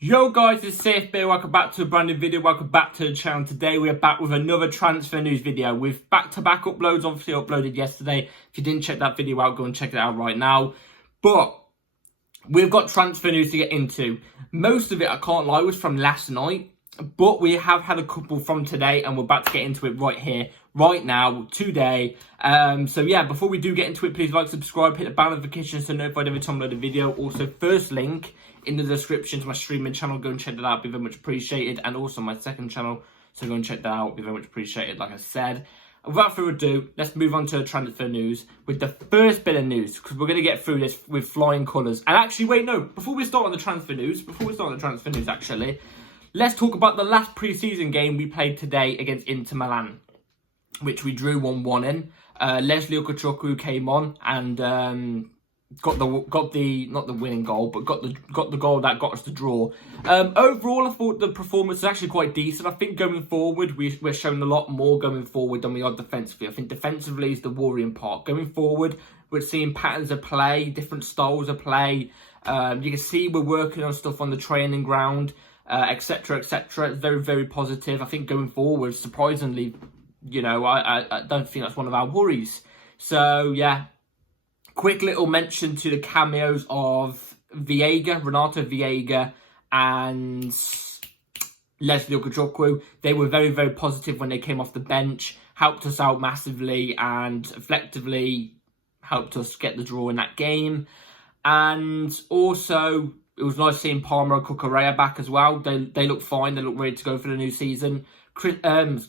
Yo guys, it's CFB. Welcome back to a brand new video. Welcome back to the channel. Today we are back with another transfer news video with back-to-back uploads. Obviously uploaded yesterday. If you didn't check that video out, go and check it out right now. But we've got transfer news to get into. Most of it, I can't lie, was from last night. But we have had a couple from today and we're about to get into it right here, right now, today. So yeah, before we do get into it, please like, subscribe, hit the bell notification so notified every time I upload a video. Also, first link in the description to my streaming channel. Go and check that out, be very much appreciated. And also my second channel, so go and check that out, be very much appreciated, like I said. And without further ado, let's move on to transfer news with the first bit of news, because we're going to get through this with flying colours. And actually, wait, no, before we start on the transfer news, actually, let's talk about the last pre-season game we played today against Inter Milan, which we drew 1-1 in. Leslie Lukaku came on and got the not the winning goal, but got the goal that got us the draw. Overall, I thought the performance was actually quite decent. I think going forward, we're showing a lot more going forward than we are defensively. I think defensively is the worrying part. Going forward, we're seeing patterns of play, different styles of play. You can see we're working on stuff on the training ground, etc., etc. It's very, very positive. I think going forward, surprisingly, you know, I don't think that's one of our worries. So yeah. Quick little mention to the cameos of Renato Viega and Leslie Lukaku. They were very, very positive when they came off the bench, helped us out massively and effectively helped us get the draw in that game. And also, it was nice seeing Palmer and Cucurella back as well. They look fine. They look ready to go for the new season. Nkunku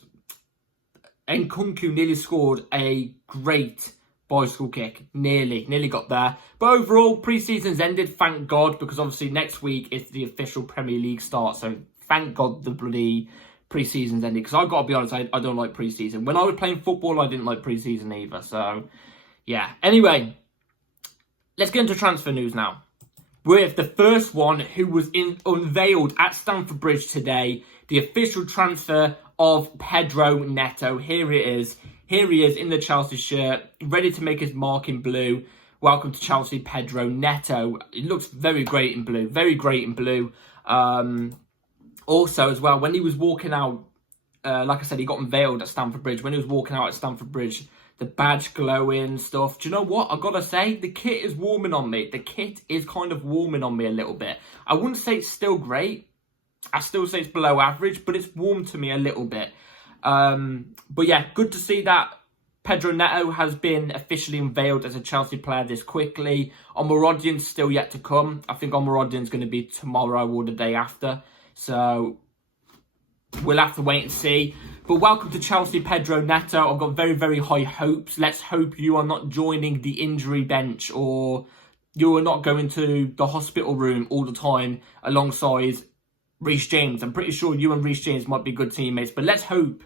nearly scored a great bicycle kick. Nearly got there. But overall, pre-season's ended, thank God, because obviously next week is the official Premier League start. So thank God the bloody pre-season's ended. Because I've got to be honest, I don't like pre-season. When I was playing football, I didn't like pre-season either. So yeah. Anyway, let's get into transfer news now. With the first one who was unveiled at Stamford Bridge today, the official transfer of Pedro Neto. Here it is. Here he is in the Chelsea shirt, ready to make his mark in blue. Welcome to Chelsea, Pedro Neto. It looks very great in blue, very great in blue. Also, as well, when he was walking out, like I said, he got unveiled at Stamford Bridge. When he was walking out at Stamford Bridge, the badge glowing stuff. Do you know what? I've got to say, the kit is warming on me. The kit is kind of warming on me a little bit. I wouldn't say it's still great. I still say it's below average, but it's warm to me a little bit. But yeah, good to see that Pedro Neto has been officially unveiled as a Chelsea player this quickly. Omorodion's still yet to come. I think Omorodion's going to be tomorrow or the day after. So we'll have to wait and see. But welcome to Chelsea, Pedro Neto. I've got very, very high hopes. Let's hope you are not joining the injury bench or you are not going to the hospital room all the time alongside Reece James. I'm pretty sure you and Reece James might be good teammates. But let's hope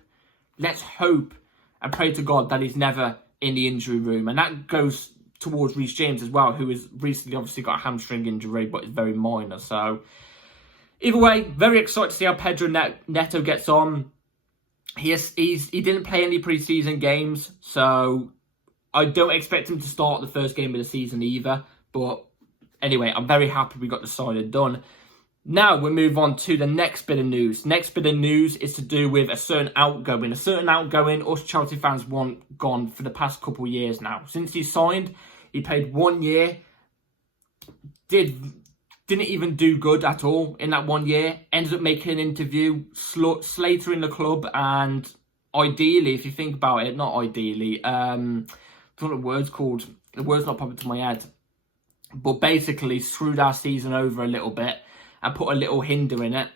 and pray to God that he's never in the injury room. And that goes towards Reece James as well, who has recently obviously got a hamstring injury, but it's very minor. So either way, very excited to see how Pedro Neto gets on. He didn't play any pre-season games, so I don't expect him to start the first game of the season either. But anyway, I'm very happy we got the signing done. Now we move on to the next bit of news. Next bit of news is to do with a certain outgoing. A certain outgoing us Chelsea fans want gone for the past couple of years now. Since he signed, he played 1 year. Didn't even do good at all in that 1 year. Ended up making an interview, Slater in the club, and ideally, if you think about it, not ideally, I don't know what the word's called. The word's not popping to my head. But basically screwed our season over a little bit and put a little hinder in it.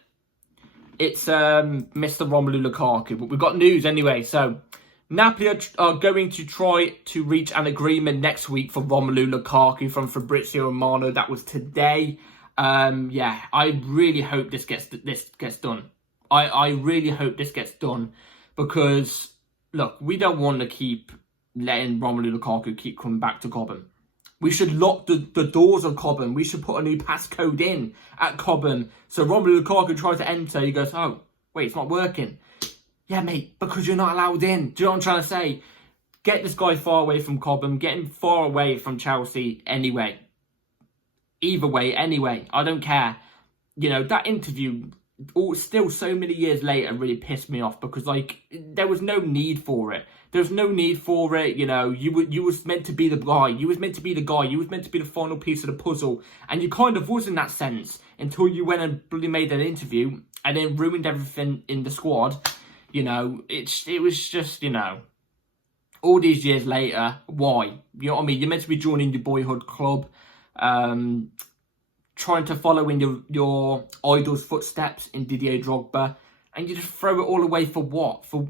It's Mr. Romelu Lukaku. But we've got news anyway. So Napoli are going to try to reach an agreement next week for Romelu Lukaku from Fabrizio Romano. That was today. Yeah, I really hope this gets done. I really hope this gets done because, look, we don't want to keep letting Romelu Lukaku keep coming back to Cobham. We should lock the doors of Cobham. We should put a new passcode in at Cobham. So Romelu Lukaku tries to enter. He goes, oh, wait, it's not working. Yeah, mate, because you're not allowed in. Do you know what I'm trying to say? Get this guy far away from Cobham. Get him far away from Chelsea anyway. Either way, anyway. I don't care. you know, that interview, still so many years later, really pissed me off because, like, there was no need for it. There's no need for it, you know. You was meant to be the guy. You was meant to be the guy. You was meant to be the final piece of the puzzle. And you kind of was in that sense until you went and bloody made an interview and then ruined everything in the squad. You know, it was just, you know, all these years later, why? You know what I mean? You're meant to be joining your boyhood club, trying to follow in your idol's footsteps in Didier Drogba, and you just throw it all away for what? For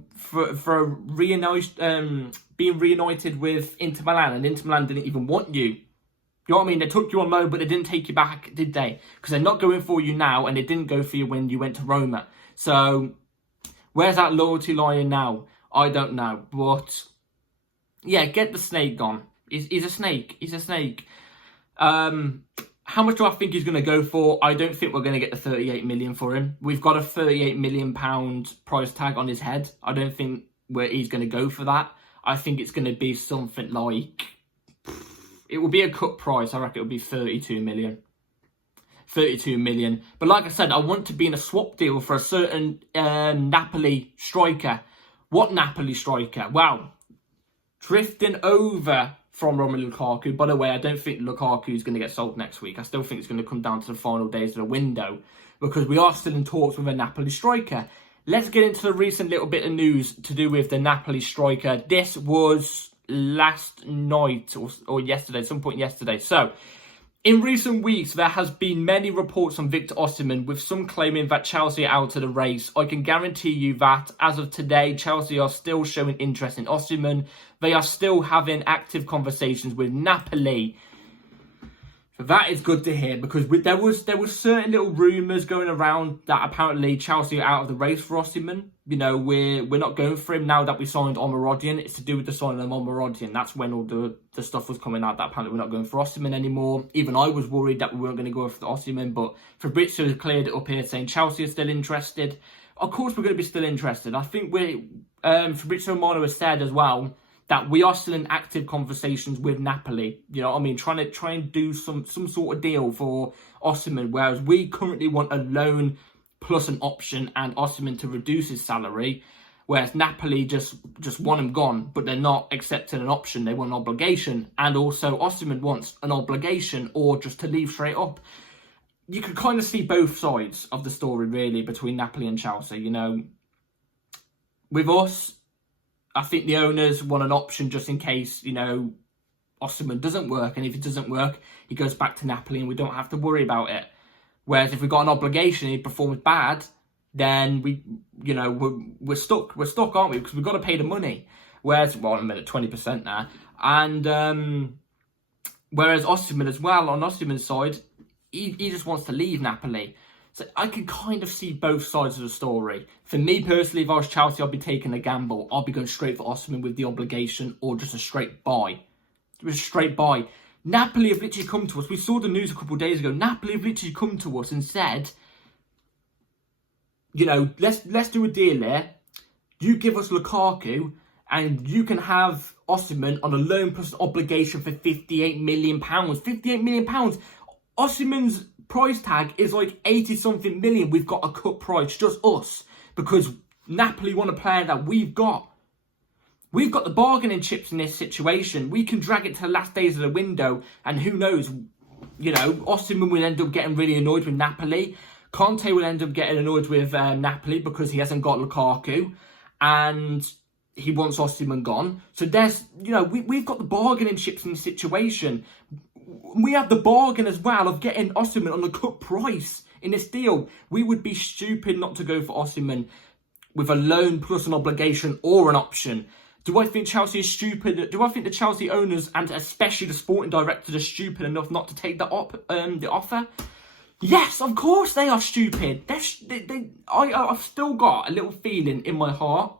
being reunited with Inter Milan, and Inter Milan didn't even want you. You know what I mean? They took you on loan, but they didn't take you back, did they? Because they're not going for you now, and they didn't go for you when you went to Roma. So, where's that loyalty lying now? I don't know. But, yeah, get the snake gone. He's a snake. He's a snake. How much do I think he's going to go for? I don't think we're going to get the 38 million for him. We've got a 38 million pound price tag on his head. I don't think he's going to go for that. I think it's going to be something like, it will be a cut price. I reckon it will be 32 million. 32 million. But like I said, I want to be in a swap deal for a certain Napoli striker. What Napoli striker? Well, drifting over from Romelu Lukaku. By the way, I don't think Lukaku is going to get sold next week. I still think it's going to come down to the final days of the window because we are still in talks with a Napoli striker. Let's get into the recent little bit of news to do with the Napoli striker. This was last night or yesterday, some point yesterday. So, in recent weeks, there has been many reports on Victor Osimhen, with some claiming that Chelsea are out of the race. I can guarantee you that, as of today, Chelsea are still showing interest in Osimhen. They are still having active conversations with Napoli. So that is good to hear, because there was certain little rumours going around that apparently Chelsea are out of the race for Osimhen. You know, we're not going for him now that we signed Omarodian. It's to do with the signing of Omarodian. That's when all the stuff was coming out that apparently we're not going for Osimhen anymore. Even I was worried that we weren't going to go for Osimhen, but Fabrizio has cleared it up here saying Chelsea are still interested. Of course we're going to be still interested. I think Fabrizio Romano has said as well that we are still in active conversations with Napoli. You know what I mean? Trying and do some sort of deal for Osimhen, whereas we currently want a loan plus an option and Osimhen to reduce his salary, whereas Napoli just want him gone, but they're not accepting an option. They want an obligation, and also Osimhen wants an obligation or just to leave straight up. You can kind of see both sides of the story, really, between Napoli and Chelsea. You know, with us, I think the owners want an option just in case, you know, Osimhen doesn't work. And if it doesn't work, he goes back to Napoli and we don't have to worry about it. Whereas if we've got an obligation and he performs bad, then we're stuck. We're stuck, aren't we? Because we've got to pay the money. Whereas, well, I'm at 20% now. And whereas Osimhen as well, on Osimhen's side, he just wants to leave Napoli. So I can kind of see both sides of the story. For me personally, if I was Chelsea, I'd be taking a gamble. I'd be going straight for Osimhen with the obligation, or just a straight buy. Just a straight buy. Napoli have literally come to us. We saw the news a couple of days ago. Napoli have literally come to us and said, you know, let's do a deal here. You give us Lukaku, and you can have Osimhen on a loan plus obligation for £58 million. £58 million. Osimhen's price tag is like 80-something million. We've got a cut price, just us, because Napoli want a player that we've got. We've got the bargaining chips in this situation. We can drag it to the last days of the window, and who knows, you know, Osimhen will end up getting really annoyed with Napoli. Conte will end up getting annoyed with Napoli because he hasn't got Lukaku, and he wants Osimhen gone. So there's, you know, we've got the bargaining chips in this situation. We have the bargain as well of getting Osimhen on the cut price in this deal. We would be stupid not to go for Osimhen with a loan plus an obligation or an option. Do I think Chelsea is stupid? Do I think the Chelsea owners and especially the sporting directors are stupid enough not to take the offer? Yes, of course they are stupid. I've still got a little feeling in my heart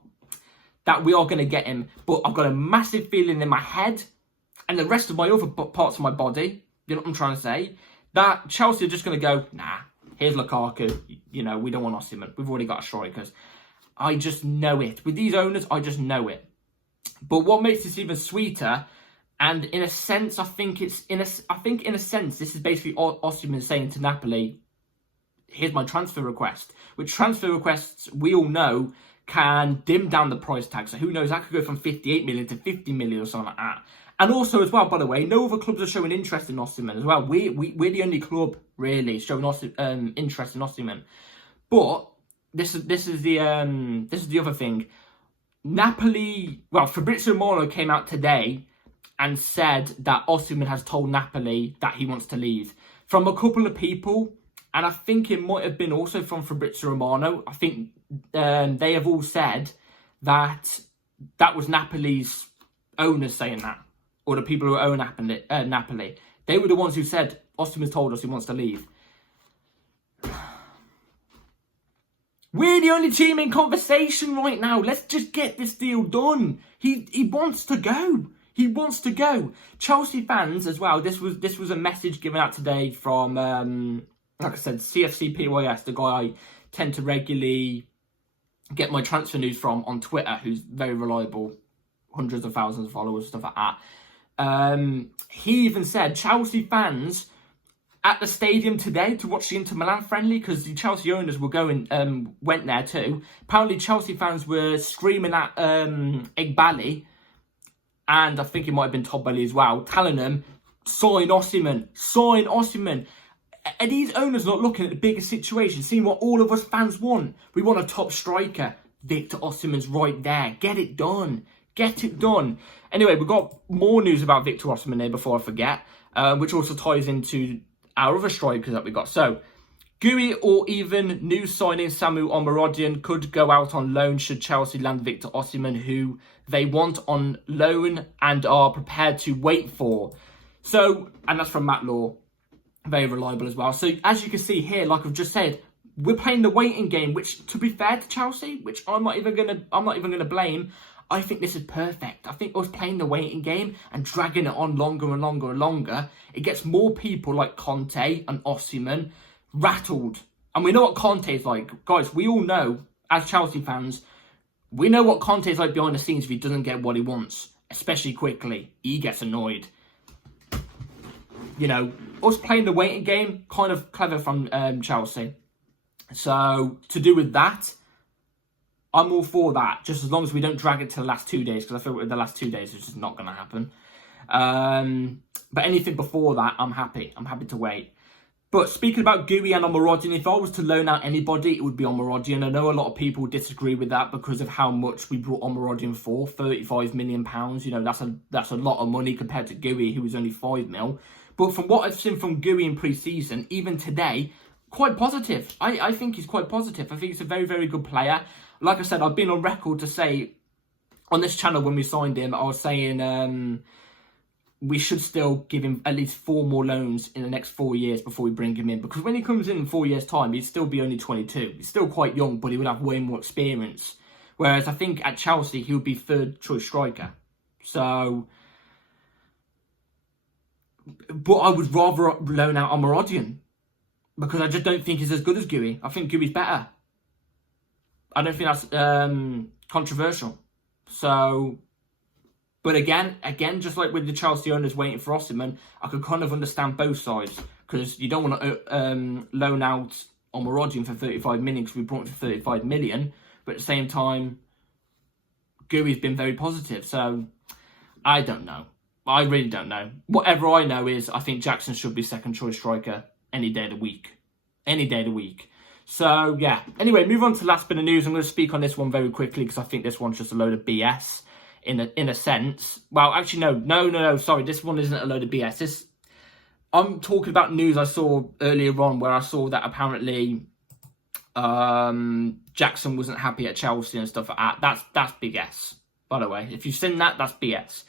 that we are going to get him, but I've got a massive feeling in my head and the rest of my other parts of my body, you know what I'm trying to say, that Chelsea are just going to go, nah, here's Lukaku. You know, we don't want Osimhen. We've already got strikers. I just know it. With these owners, I just know it. But what makes this even sweeter, and in a sense, I think in a sense, this is basically Osimhen saying to Napoli, here's my transfer request. Which transfer requests, we all know, can dim down the price tag. So who knows, that could go from 58 million to 50 million or something like that. And also as well, by the way, no other clubs are showing interest in Osimhen as well. We're the only club really showing interest in Osimhen. But this is the other thing. Napoli, well, Fabrizio Romano came out today and said that Osimhen has told Napoli that he wants to leave. From a couple of people, and I think it might have been also from Fabrizio Romano, I think they have all said that was Napoli's owners saying that, or the people who own Napoli. They were the ones who said, Osimhen's told us he wants to leave. We're the only team in conversation right now. Let's just get this deal done. He wants to go. He wants to go. Chelsea fans as well. This was a message given out today from, like I said, CFCPYS, the guy I tend to regularly get my transfer news from on Twitter, who's very reliable, hundreds of thousands of followers, stuff like that. He even said Chelsea fans at the stadium today to watch the Inter Milan friendly, because the Chelsea owners were went there too. Apparently Chelsea fans were screaming at Igbali, and I think it might have been Todd Bailey as well, telling them, sign Osimhen, sign Osimhen. Are these owners not looking at the bigger situation, seeing what all of us fans want? We want a top striker. Victor Osimhen's right there. Get it done. Get it done. Anyway, we've got more news about Victor Osimhen here before I forget, which also ties into our other strikers that we got. So, Gui or even new signing Samu Omorodian could go out on loan should Chelsea land Victor Osimhen, who they want on loan and are prepared to wait for. So, and that's from Matt Law, very reliable as well. So, as you can see here, like I've just said, we're playing the waiting game, which, to be fair to Chelsea, which I'm not even gonna blame. I think this is perfect. I think us playing the waiting game and dragging it on longer and longer and longer, it gets more people like Conte and Osimhen rattled. And we know what Conte is like. Guys, we all know, as Chelsea fans, we know what Conte is like behind the scenes if he doesn't get what he wants, especially quickly. He gets annoyed. You know, us playing the waiting game, kind of clever from Chelsea. So, to do with that, I'm all for that, just as long as we don't drag it to the last 2 days, because I feel like the last 2 days is just not going to happen. But anything before that, I'm happy. I'm happy to wait. But speaking about Gui and Omorodian, if I was to loan out anybody, it would be Omorodian. I know a lot of people disagree with that because of how much we brought Omorodian for, £35 million. You know, that's a lot of money compared to Gui, who was only 5 mil. But from what I've seen from Gui in pre-season, even today, quite positive. I think he's quite positive. I think he's a very, very good player. Like I said, I've been on record to say, on this channel when we signed him, I was saying we should still give him at least 4 more loans in the next 4 years before we bring him in. Because when he comes in 4 years' time, he'd still be only 22. He's still quite young, but he would have way more experience. Whereas I think at Chelsea, he would be third choice striker. So, but I would rather loan out Omorodian, because I just don't think he's as good as Gui. I think Gui's better. I don't think that's controversial. So, but again, just like with the Chelsea owners waiting for Osimhen, I could kind of understand both sides, because you don't want to loan out Omorodian for 35 million because we brought him for 35 million, but at the same time, Gui's been very positive. So, I don't know. I really don't know. Whatever I know is I think Jackson should be second choice striker any day of the week. Any day of the week. So, yeah. Anyway, move on to the last bit of news. I'm going to speak on this one very quickly because I think this one's just a load of BS in a sense. Well, actually, no. Sorry, this one isn't a load of BS. I'm talking about news I saw earlier on where I saw that apparently Jackson wasn't happy at Chelsea and stuff like that. That's BS, by the way. If you've seen that, that's BS.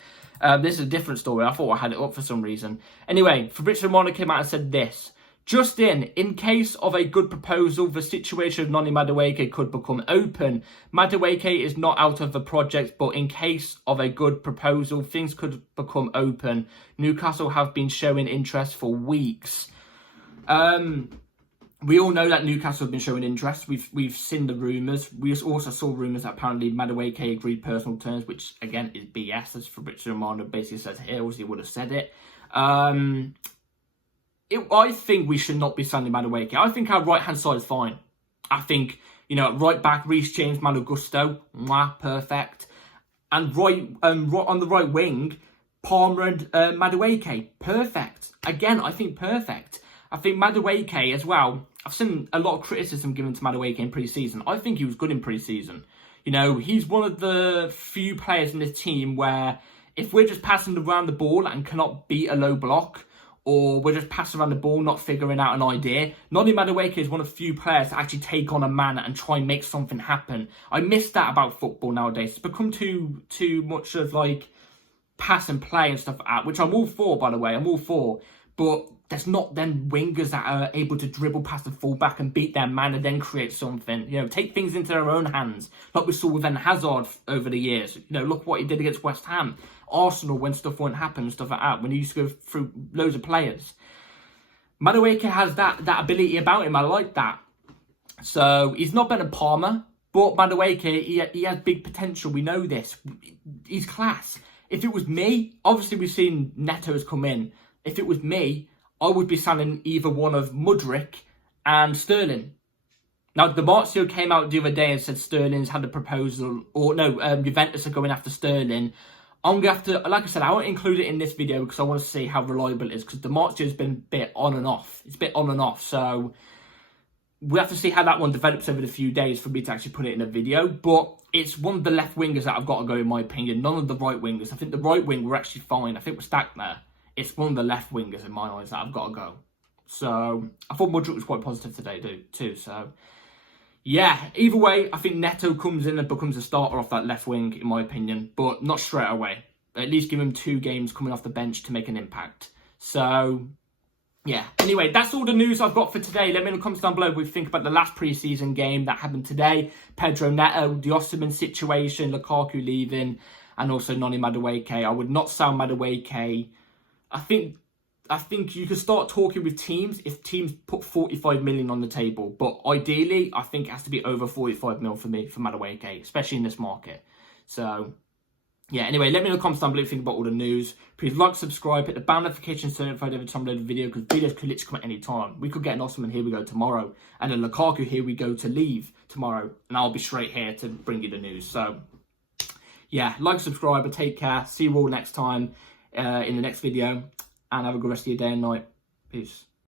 This is a different story. I thought I had it up for some reason. Anyway, Fabrizio Romano came out and said this. Just in case of a good proposal, the situation of Noni Madueke could become open. Madueke is not out of the project, but in case of a good proposal, things could become open. Newcastle have been showing interest for weeks. We all know that Newcastle have been showing interest. We've seen the rumours. We also saw rumours that apparently Madueke agreed personal terms, which again is BS, as Fabrizio Romano basically says here, as he would have said it. I think we should not be signing Madueke. I think our right-hand side is fine. I think, right back, Reece James, Malo Gusto, perfect. And on the right wing, Palmer and Madueke, perfect. Again, I think perfect. I think Madueke as well, I've seen a lot of criticism given to Madueke in pre-season. I think he was good in pre-season. He's one of the few players in this team where if we're just passing around the ball and cannot beat a low block, or we're just passing around the ball, not figuring out an idea, Noni Madueke is one of the few players to actually take on a man and try and make something happen. I miss that about football nowadays. It's become too much of like pass and play and stuff like that, which I'm all for, by the way. I'm all for. But there's not then wingers that are able to dribble past the fullback and beat their man and then create something. Take things into their own hands, like we saw with Eden Hazard over the years. Look what he did against West Ham. Arsenal, when stuff won't happen, stuff like that, when he used to go through loads of players. Madueke has that ability about him. I like that. So he's not better than Palmer, but Madueke, he has big potential. We know this. He's class. If it was me, obviously we've seen Neto has come in. If it was me, I would be selling either one of Mudryk and Sterling. Now, Di Marzio came out the other day and said Sterling's had a proposal, or no, Juventus are going after Sterling. I'm going to have to, like I said, I won't include it in this video because I want to see how reliable it is, because Di Marzio's been a bit on and off. It's a bit on and off, so we have to see how that one develops over the few days for me to actually put it in a video. But it's one of the left wingers that I've got to go, in my opinion. None of the right wingers. I think the right wing we're actually fine. I think we're stacked there. It's one of the left wingers in my eyes that I've got to go. So I thought Mudryk was quite positive today too. So yeah, either way, I think Neto comes in and becomes a starter off that left wing, in my opinion, but not straight away. At least give him 2 games coming off the bench to make an impact. So yeah, anyway, that's all the news I've got for today. Let me know in the comments down below what you think about the last pre-season game that happened today. Pedro Neto, the Osimhen situation, Lukaku leaving, and also Noni Madueke. I would not sell Madueke. I think you can start talking with teams if teams put 45 million on the table. But ideally, I think it has to be over 45 mil for me, for Madueke, especially in this market. So yeah, anyway, let me know in the comments down below what you think about all the news. Please like, subscribe, hit the bell notification so notified every time I load a video, because videos could literally come at any time. We could get an Osimhen, here we go, tomorrow. And then Lukaku, here we go, to leave tomorrow. And I'll be straight here to bring you the news. So yeah, like, subscribe, and take care. See you all next time in the next video. And have a good rest of your day and night. Peace.